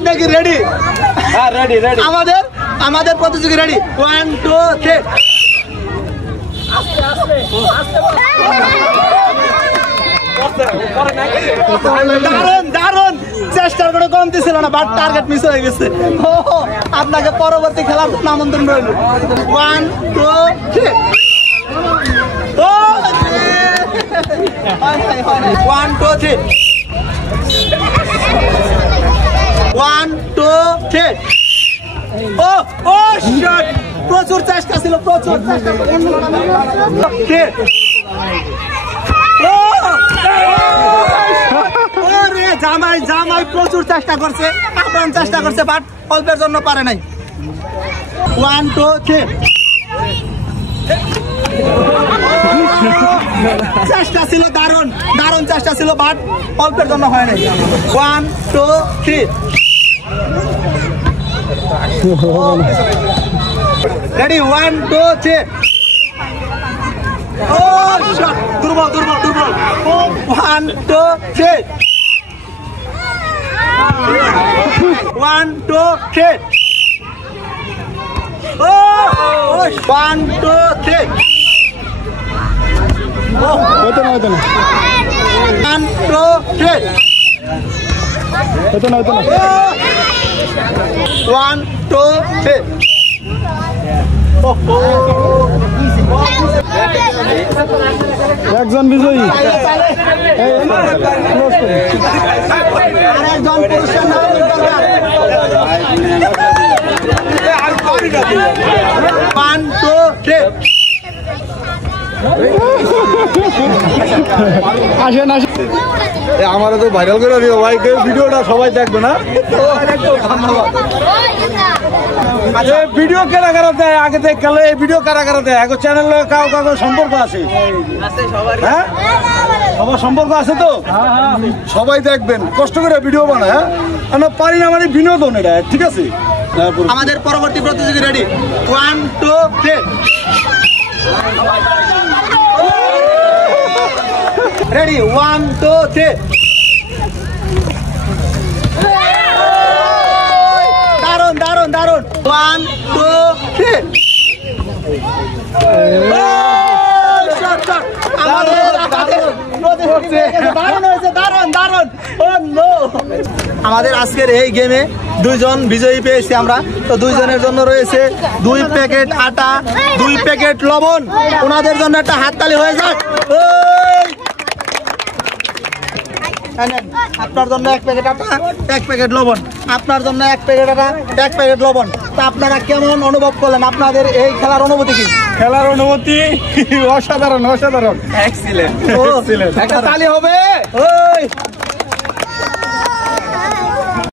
আপনি কি রেডি? হ্যাঁ রেডি রেডি। আমাদের প্রতিযোগী রেডি। 1 2 3। দারুন চেষ্টার কোনো কমতি ছিল না, বাট টার্গেট মিস হয়ে গেছে। আপনাকে পরবর্তী খেলার আমন্ত্রণ রইল। 1 2 3। 1 2 3। 1 2 3। ও শট! প্রচুর চেষ্টা ছিল, প্রচুর চেষ্টা। জামাই প্রচুর চেষ্টা করছে, আপ্রাণ চেষ্টা করছে, বাট অল্পের জন্য পারে নাই। 1 2 3। চেষ্টা ছিল দারুণ, দারুণ চেষ্টা ছিল, বাট অল্পের জন্য হয় নাই। 1 2 3। রেডি? 1 2 3। দুর্বল দুর্বল দুর্বল। 1 2 3। 1 2 3। 1 2 3। 1 2 3। 1 2 3। একজন বিজয়ী। আরেকজন পুরস্কার নাম দরকার। 1 2 3। আসেন আসেন, আমার তো ভাইরাল করে দিও ভাই, ভিডিওটা সবাই দেখবে না? ভিডিও কারা কারা দেয় আগে দেখলে, এই ভিডিও কারা কারা দেয় আগে চ্যানেলে কাউ কাউ সম্পর্ক আছে? হ্যাঁ সবার সম্পর্ক আছে তো? সবাই দেখবেন, কষ্ট করে ভিডিও বানায়। হ্যাঁ আমরা পারি না, মানে বিনোদন এটা, ঠিক আছে? আমাদের পরবর্তী প্রতিযোগী রেডি। 1 2 3। রেডি? 1 2 3। দারুন দারুন দারুন। 1 2 3। আমাদের আজকের এই গেমে 2 জন বিজয়ী পেয়েছি আমরা। তো 2 জনের জন্য রয়েছে 2 প্যাকেট আটা, 2 প্যাকেট লবণ। ওনাদের জন্য একটা হাততালি হয়ে যাক। আপনার জন্য 1 প্যাকেট আটা, 1 প্যাকেট লবণ। আপনার জন্য 1 প্যাকেট আটা, 1 প্যাকেট লবণ। তা আপনারা কেমন অনুভব করলেন? আপনাদের এই খেলার অনুভূতি কি? খেলার অনুভূতি অসাধারণ, অসাধারণ, এক্সিলেন্ট। একটা তালি হবে।